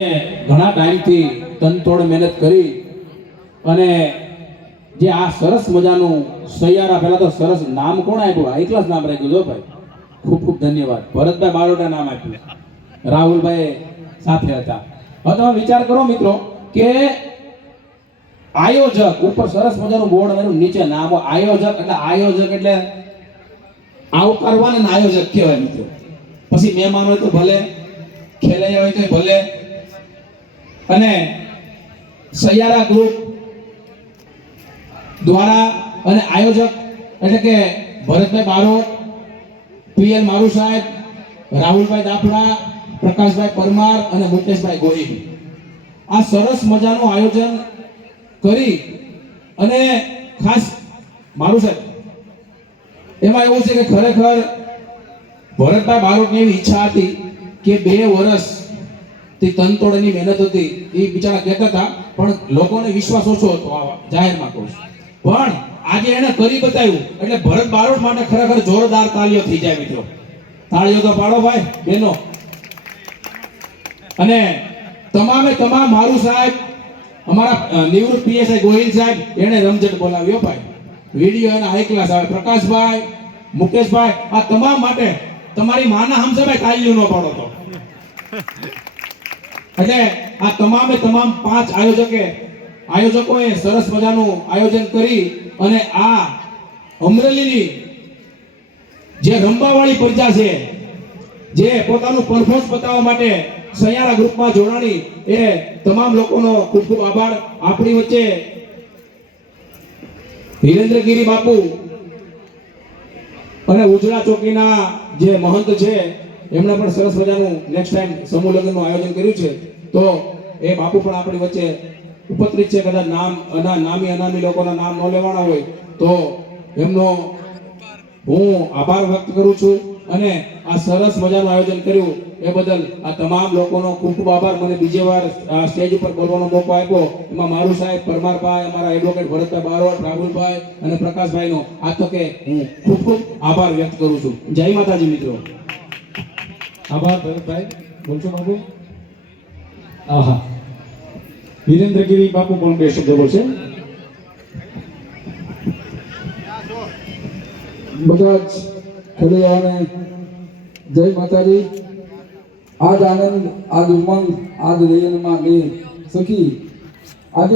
ઘણા ટાઈમથી તનતોડ મહેનત કરી અને જે આ સરસ મજાનું સૈયારા, પહેલા તો સરસ નામ કોણ આપ્યું? હાઈ ક્લાસ નામ રાખ્યું જો ભાઈ, ખૂબ ખૂબ ધન્યવાદ. ભરતભાઈ બારોટા નામ આપ્યું, રાહુલભાઈ સાથે હતા. હવે તમે વિચાર કરો મિત્રો કે આયોજક ઉપર સરસ મજાનું બોર્ડ આવેલું, નીચે નામ આયોજક એટલે આવકારવાને આયોજક કહેવાય મિત્રો. પછી મહેમાન હોય તો ભલે, ખેલૈયા હોય તો ભલે, અને સૈયારા ગ્રુપ દ્વારા અને આયોજક એટલે કે ભરતભાઈ બારોટ, પીએલ મારુ સાહેબ, રાહુલભાઈ દાફડા, પ્રકાશભાઈ પરમાર અને મુકેશભાઈ ગોહિલ આ સરસ મજાનું આયોજન કરી. અને ખાસ મારુ સાહેબ, એમાં એવું છે કે ખરેખર ભરતભાઈ બારોટની એવી ઈચ્છા હતી કે 2 વર્ષ તનતોડની મહેનત હતી, એ બિચારા કહેતા હતા, પણ લોકોને વિશ્વાસ ઓછો હતો આ જાહેરમાં કહું છું. પણ આજે એને કરી બતાવ્યું એટલે ભરત બારોટ માટે ખરેખર જોરદાર તાળીઓ થઈ જાય મિત્રો. તાળીઓ તો પાડો ભાઈ બહેનો. અને તમામે તમામ મારુ સાહેબ, અમારા નિવૃત્ત પીએસઆઈ ગોહિલ સાહેબ, એને રમઝટ બોલાવ્યો ભાઈ. વિડીયો એના હાઈ ક્લાસ આવે. પ્રકાશભાઈ, મુકેશભાઈ, આ તમામ માટે તમારી માના હમસે ભાઈ તાળીઓ ન પાડો તો. એટલે આ તમામે તમામ 5 આયોજકોએ સરસ મજાનું આયોજન કરી અને આ અમરેલીની જે રંબાવાળી પ્રજા છે, જે પોતાનું પરફોર્મન્સ બતાવવા માટે સૈયારા ગ્રુપમાં જોડાણી, એ તમામ લોકોનો ખૂબ ખૂબ આભાર. આપણી વચ્ચે હિરેન્દ્રગીરી બાપુ અને ઉજળા ચોકીના જે મહંત છે, એમણે પણ સરસ મજાનું નેક્સ્ટ ટાઈમ સમૂહ લગ્નનું આયોજન કર્યું છે. તો એ બાપુ પણ આપણી વચ્ચે ઉપસ્થિત છે. કદાચ નામી અનામી લોકોના નામ ન લેવાના હોય તો એમનો હું આભાર વ્યક્ત કરું છું. અને આ સરસ મજાનું આયોજન કર્યું એ બદલ આ તમામ લોકોનો ખૂબ ખૂબ આભાર. મને બીજી વાર આ સ્ટેજ ઉપર બોલવાનો મોકો આપ્યો. એમાં મારુ સાહેબ, પરમારભાઈ, અમારા એડવોકેટ ભરતભાઈ બારોટ, રાહુલભાઈ અને પ્રકાશભાઈનો આ તકે હું ખૂબ ખૂબ આભાર વ્યક્ત કરું છું. જય માતાજી મિત્રો. આભાર ભરતભાઈ. બોલશો બાપુ? આહા, વીરેન્દ્રગીરી બાપુ પણ 2 શબ્દો બોલશે. બધા જ ખેલૈયાઓને જય માતાજી. આજ આનંદ, આજ ઉમંગ, આજ લયનમાં મેં સખી આજે